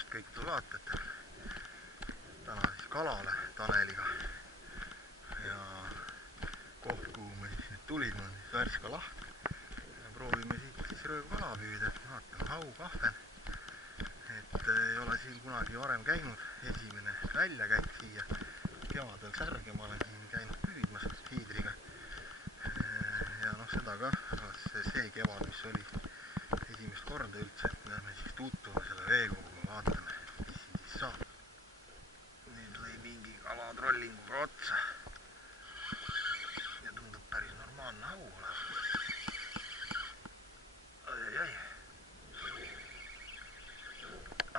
tervist kõikidele vaatajatele. Täna siis kalale Taneliga. Ja koht, kuhu me siis nüüd tulime, on siis Värska laht. Ja proovime siit siis röövkala püüda. Vaatame, hau, kahvel. Et ei ole siin kunagi varem käinud. Esimene väljakäik siia. Kevadel särge ma olen siin käinud püüdmas hiidriga. Ja noh, seda ka see kevad, mis oli esimest korda üldse, et lähme siis tutvuma selle veekoguga, vaatame, mis siin siis saab. Nüüd lõi mingi kala trollinguga otsa ja tundub päris normaalne hau olevat.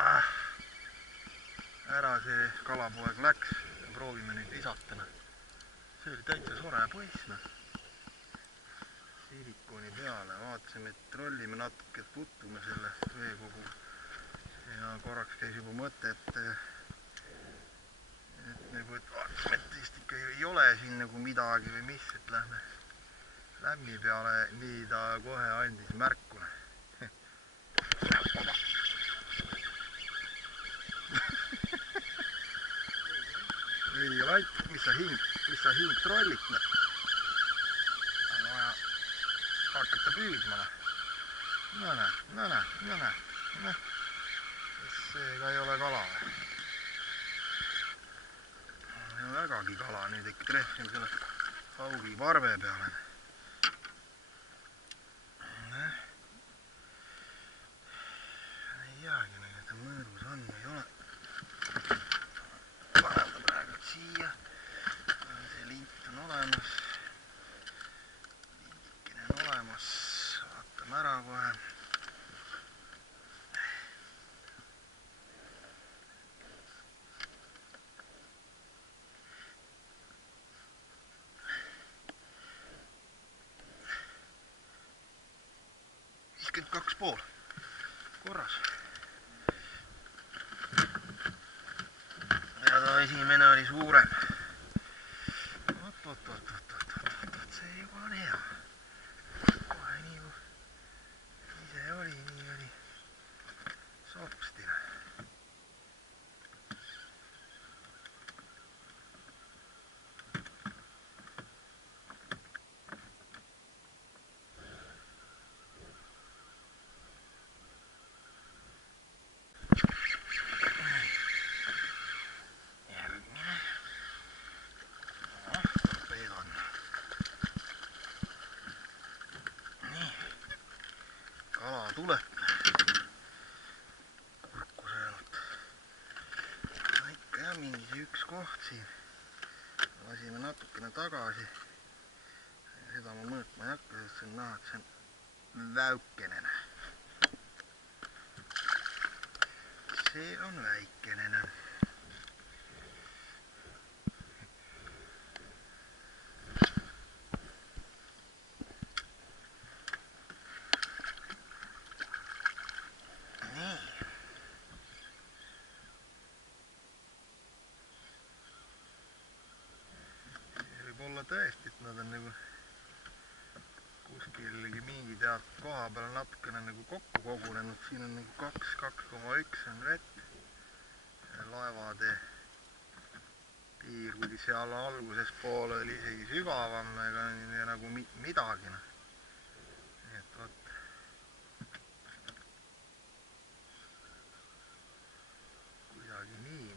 Ai. Ära see kalapoeg läks ja proovime nüüd visatana. See oli täitsa sore poiss, noh. Silikooni peale, vaatasime, et trollime natuke, et tutvume selle veekogu ja korraks käis juba mõte, et nagu, et vaatasime, et vist ikka ei ole siin nagu midagi või mis, et lähme lämmi peale, nii ta kohe andis märku. Ei lait, mis sa hing trollit, hakata püüdma. Näe. Seega ei ole kala. Vägagi kala, nüüd ikka trehvime selle haugi varve peale. Ei jäägi, et mõõrus on või ei ole. Paneme praegu siia. See lint on olemas. Vaatame ära kohe. Kaks pool korras. Ja ta esimene oli suurem. Oot, see juba on hea. Kohe nii ise oli, nii oli sopstina. Tuleb kurku söönud. Ikka jah, mingi üks koht siin. Lasime natukene tagasi. Seda ma mõõtma ei hakka, sest see on näha, et see on väukenene. See on väikenene. Olla tõesti, et nad on nagu kuskilgi mingi teatud koha peal natukene nagu kokku kogunenud. Siin on nagu 2,1 on vett. Laevade piir, kuigi seal alguses pool oli isegi sügavam ega nagu midagi. Nii et võt. Kuidagi nii.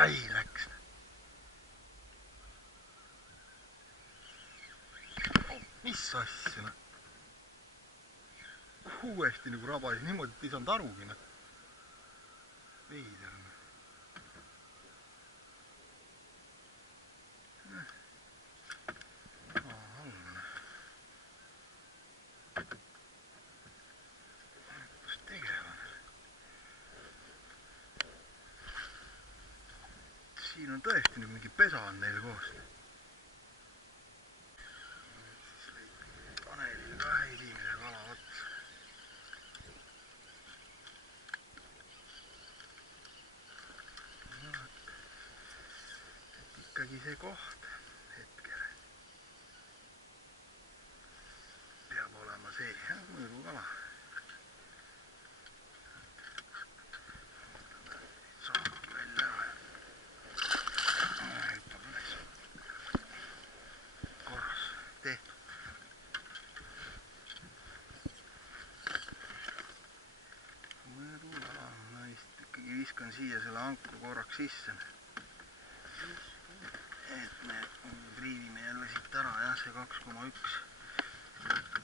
Ai, läks. Mis asja? Uuesti nagu rabasin niimoodi, et ei saanud arugi. Veider. Kus tegema? Siin on tõesti nüüd mingi pesa on neil koos. Tanelil ka esimese kala otsa. koht hetkel. Peab olema see, mõõdukala. Saab välja. Hüppab üles. Korras, tehtud. Mõõdukala, naist ikkagi viskan siia selle ankru korraks sisse. Et me triivime jälle siit ära, jah, see 2,1.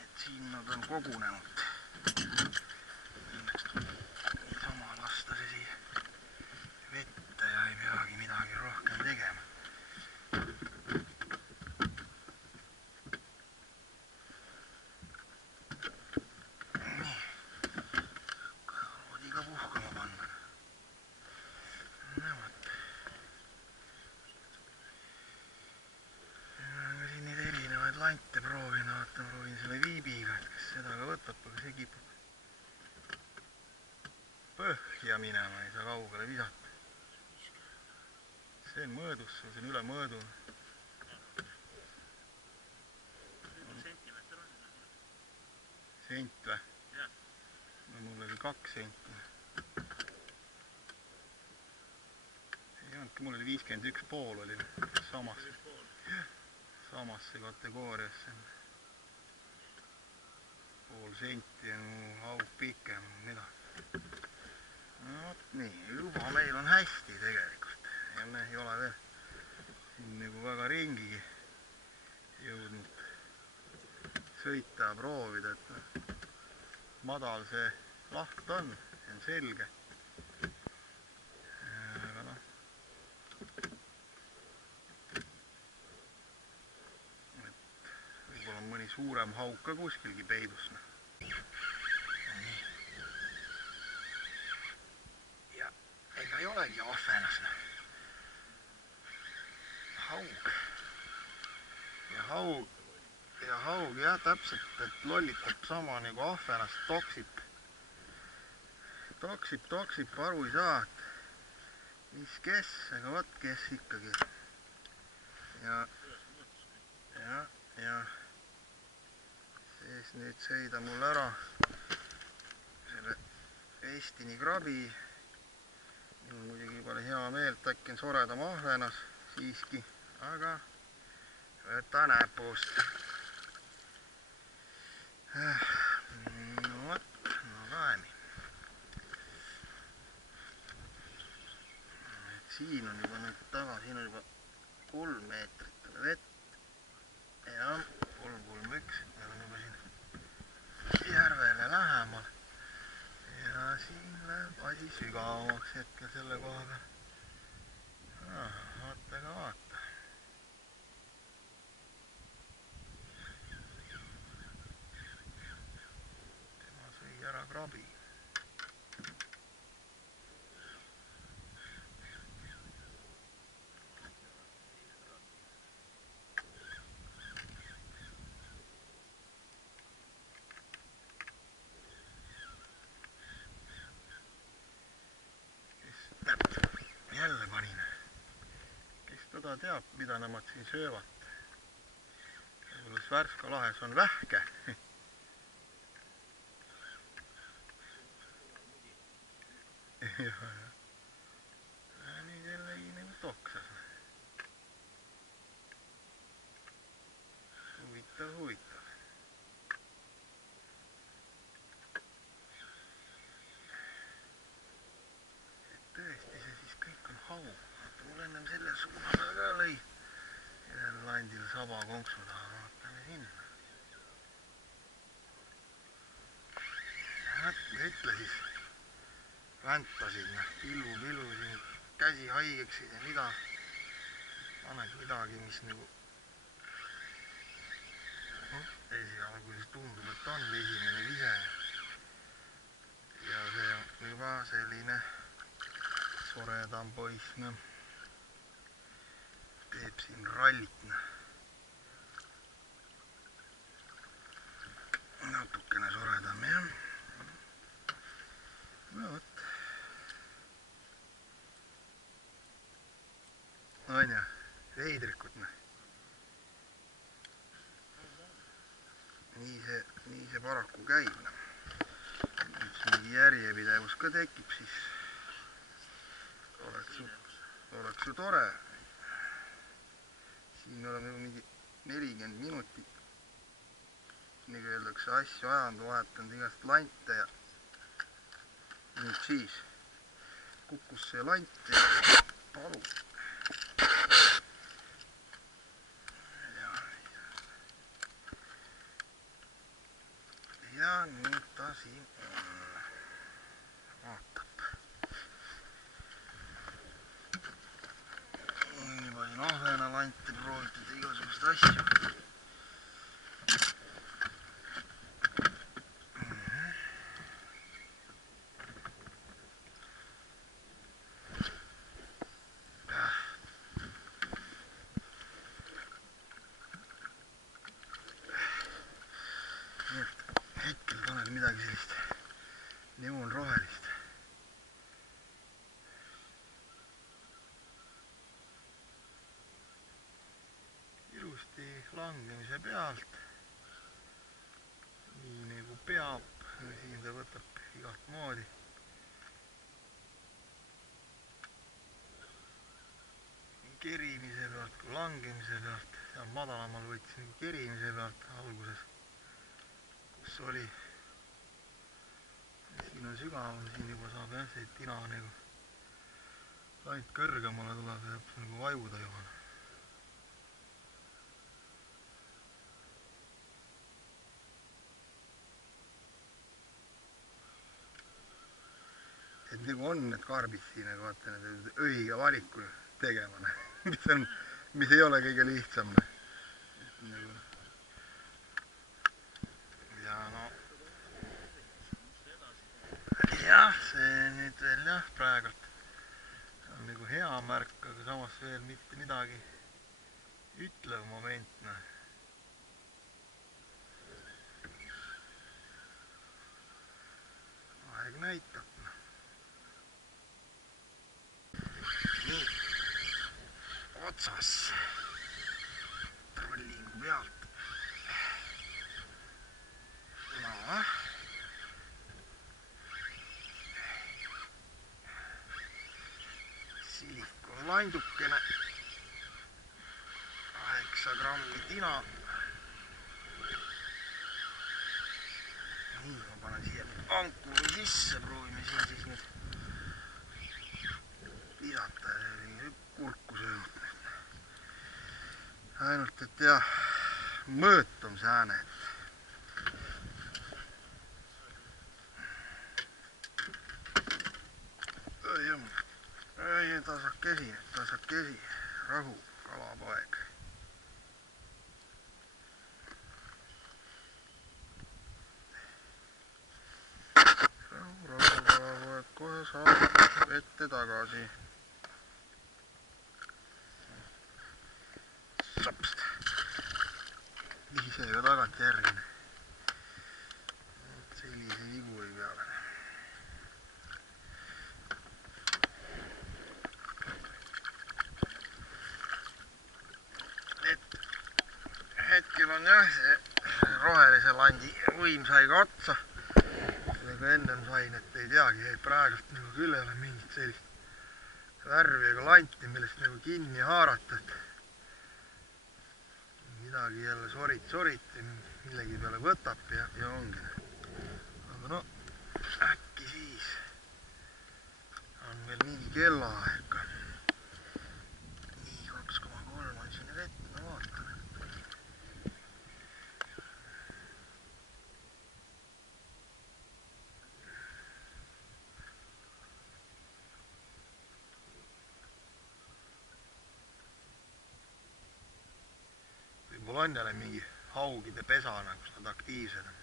Et siin nad on kogunenud. Õnneks tuleb niisama lasta see siia vette ja ei peagi midagi rohkem tegema. Nii. Roodiga puhkama panna. No vot. Lante proovin, vaatan, proovin selle viibiga, et kas seda ka võtab, aga see kipub põhja minema, ei saa kaugele visata. See on mõõdus, see on üle mõõdu. Sent või? No mul oli 2 senti. Ei olnudki, mul oli 51,5 oli samasse kategooriasse. Pool senti ja mu haug pikem, mida. No vot nii, juba meil on hästi tegelikult. Jälle ei ole veel siin nagu väga ringigi jõudnud sõita ja proovida, et madal see laht on, see on selge. Aga noh. Võib-olla on mõni suurem haug ka kuskilgi peidus. Ja ega ei olegi ahvenas. Haug, jah, täpselt, et lollitab sama nagu ahvenas, toksib, aru ei saa, et mis kes, aga võt kes ikkagi. Ja siis nüüd sõida mul ära selle Estini krabi. Mul on muidugi palju hea meel, et äkki on soredam ahvenas siiski, aga võta näpust. No vot, no kaemi. Siin on juba nüüd taga, siin on juba 3 meetrit vett. Ja 3,1, me oleme juba siin järvele lähemal. Ja siin läheb asi sügavamaks hetkel selle koha peal. Vaata ka vaata. Tema sõi ära krabi. Jälle panin. Kes teda teab, mida nemad siin söövad. Võib-olla Värska lahes on vähke. Nüüd jällegi nagu toksas. Huvitav. Tõesti, see siis kõik on haug. Mul ennem selle suuna peal ka lõi. Sellel landil saba konksu taha, vaatame sinna. Ütle siis, väntasid, pillu siin käsi haigeks ja mida. Paned midagi, mis nagu esialgu siis tundub, et on esimene vise. Ja see on juba selline soredam poiss, teeb siin rallit. Natukene soredam, jah. No vot. On ja, veidrikud. paraku käib. Üks mingi järjepidevus ka tekib, siis oleks ju tore. Siin oleme juba mingi 40 minutit, nagu öeldakse, asju ajanud, vahetanud igast lante ja nüüd siis kukkus see lant ja palu. Ja nüüd ta siin on. Vaatab. Nii palju ahvena lante proovitud igasugust asju. Hetkel tunnen midagi sellist neoonrohelist. Ilusti langemise pealt. Nii nagu peab. Siin ta võtab igat moodi. Kerimise pealt kui langemise pealt. Seal madalamal võttis nagu kerimise pealt alguses, kus oli. Siin on sügavam, siin juba saab jah, see tina nagu ainult kõrgemale tuleb ja saab nagu vajuda juba. Et nagu on need karbid siin, nagu vaata, need õige valiku tegema, mis ei ole kõige lihtsam. Ja no jah, see nüüd veel jah, praegult on nagu hea märk, aga samas veel mitte midagi ütlev moment. Aeg näitab. Nii, otsas trollingu pealt. No. Silikon laindukene, 8 grammi tina. Nii, ma panen siia ankuri sisse, proovime siin siis nüüd visata ja kurku söönud. Ainult, et jah, mõõt on see ääne. Ei, tasakesi, rahu, kalapoeg. Rahu, kalapoeg, kohe saab ette tagasi. Sopst. Ise ka tagant järgine. Sellise viburi peale. Hetkel on jah, see rohelise landi võim sai ka otsa. Sellega ennem sain, et ei teagi, praegult nagu küll ei ole mingit sellist värvi ega lanti, millest nagu kinni haarata. Midagi jälle sorit, millegi peale võtab ja ongi. Aga no, äkki siis on veel mingi kellaaeg. Nii, 2,3 on siin vett, ma vaatan. Võib-olla on jälle mingi haugide pesana, kus nad aktiivsed on.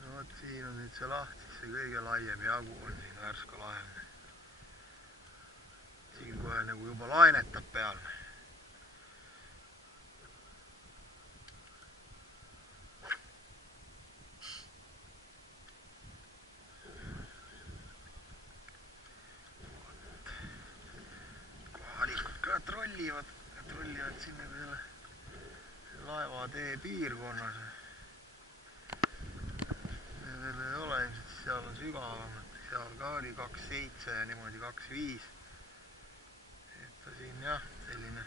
No vot, siin on nüüd see lahti, see kõige laiem jagu on siin Värska lahel. Siin kohe nagu juba lainetab peal. Kohalikud trollivad siin nagu selle laevatee piirkonnas. Veel ei ole ilmselt, seal on sügavam, seal ka oli 2,7 ja niimoodi 2,5. et ta siin jah, selline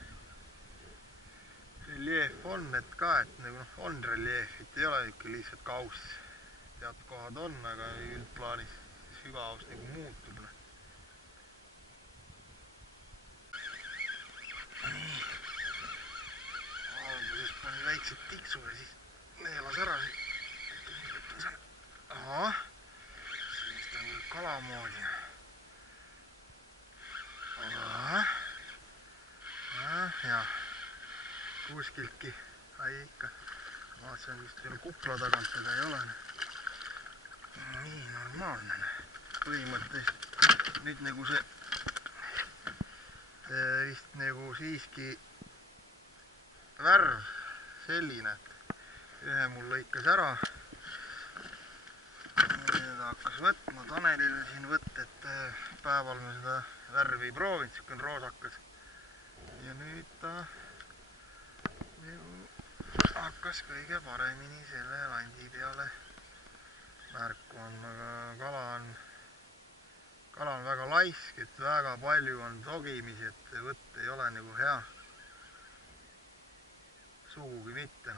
reljeef on, et ka, et nagu on reljeef, et ei ole ikka lihtsalt kauss. Teatud kohad on, aga üldplaanis sügavus nagu muutub. Alguses pani väiksed tiksu ja siis neelas ära. Ahah, sellist on küll kalamoodi. Ahah, jah, kuskiltki, ai ikka. Vaatasin vist veel kupla tagant, aga ei ole. Nii normaalne. Põhimõtteliselt nüüd nagu see vist nagu siiski värv selline, et ühe mul lõikas ära. Ta hakkas võtma, Tanelil siin võtt, et päeval me seda värvi ei proovinud, siuke roosakas. Ja nüüd ta hakkas kõige paremini selle landi peale märku andma, aga kala on väga laisk, et väga palju on togimisi, et võtt ei ole nagu hea. Sugugi mitte.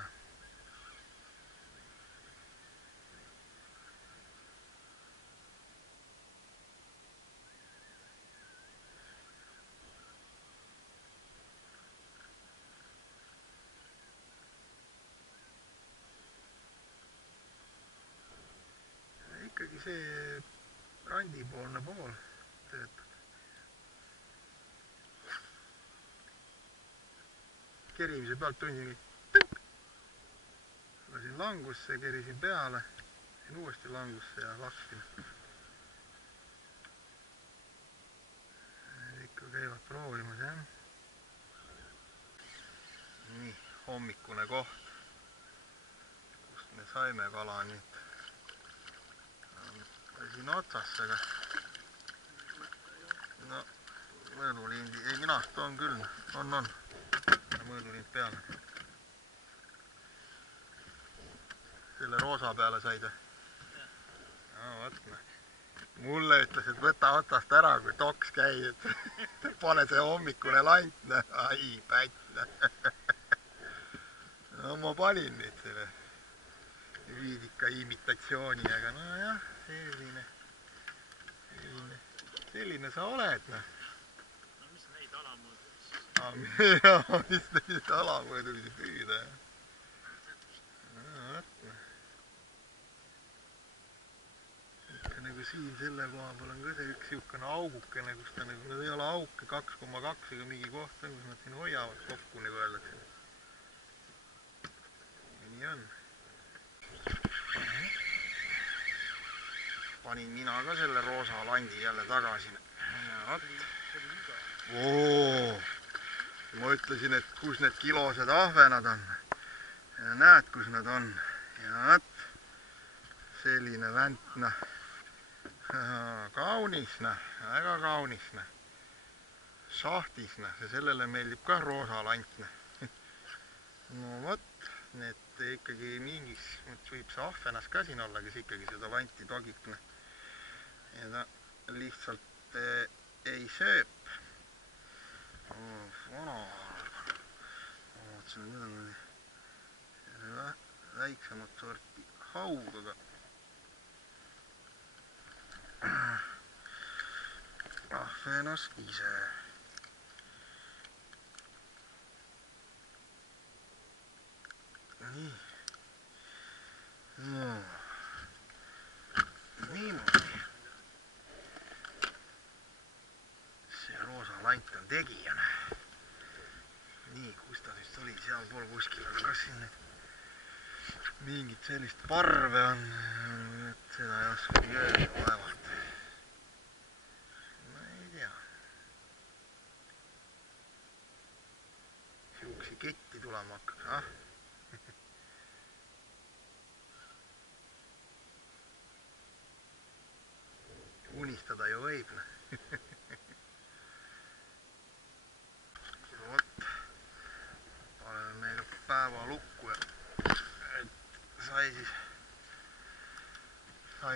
Ikkagi see randipoolne pool töötab. Kerimise pealt tundsin tõnk. Lasin langusse, kerisin peale, siin uuesti langusse ja laksin. Ikka käivad proovimas, jah. Nii, hommikune koht, kust me saime kala nüüd. Siin otsas, aga no mõõdulindi, ei minast on küll, on mõõdulind peale. Selle roosa peale said või? No võtme. Mulle ütles, et võta otsast ära, kui toks käid, et pane see hommikune lant, ai pätt. No ma panin nüüd selle viidika imitatsiooni, aga no jah, selline sa oled, noh. No mis neid alamõõdulisi? Mis neid alamõõdulisi püüda, jah. No võtme. Ikka nagu siin selle koha peal on ka see üks siukene augukene, kus ta nagu, need ei ole auke, 2,2 ega mingi koht, kus nad siin hoiavad kokku, nagu öeldakse. Ja nii on. Panin mina ka selle roosa landi jälle tagasi. Ma ütlesin, et kus need kilosed ahvenad on. Ja näed, kus nad on. Ja võt, selline vänt, noh. Kaunis, noh. Väga kaunis, noh. Sahtis, noh. Sellele meeldib ka roosa lant, noh. No võt, need ikkagi mingis, võib see ahvenas ka siin olla, kes ikkagi seda lanti togib, noh. Ja ta lihtsalt ei sööp. Vana. Ma vaatasin, need on väiksemat sorti haug, aga ahvenas ise. Nii. No. Niimoodi. See roosa lant on tegijana. Nii, kus ta siis oli, sealpool kuskil, aga kas siin nüüd mingit sellist parve on, et seda ei oskagi öelda vaevalt. Ma ei tea. Siuksi ketti tulema hakkaks, ah? Unistada ju võib, noh.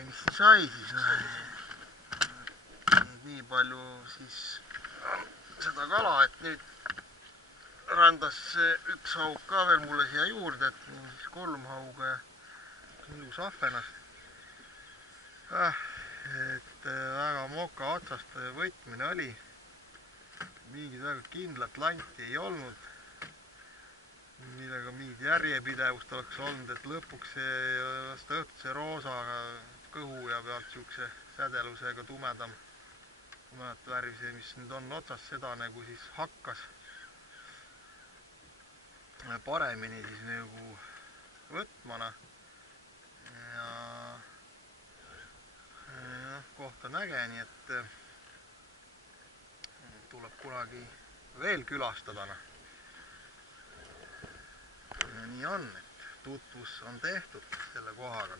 mis siin sai siis, nii palju siis seda kala, et nüüd rändas üks haug ka veel mulle siia juurde, et mul on siis 3 hauga ja ilus ahvenas. Et väga moka otsast võtmine oli, mingit väga kindlat lanti ei olnud, millega mingit järjepidevust oleks olnud, et lõpuks vasta õhtul see roosa kõhu ja pealt siukse sädelusega tumedat värvi, see mis nüüd on otsas, seda nagu siis hakkas paremini siis nagu võtmana ja koht on äge, nii et tuleb kunagi veel külastada. Ja nii on, et tutvus on tehtud selle kohaga.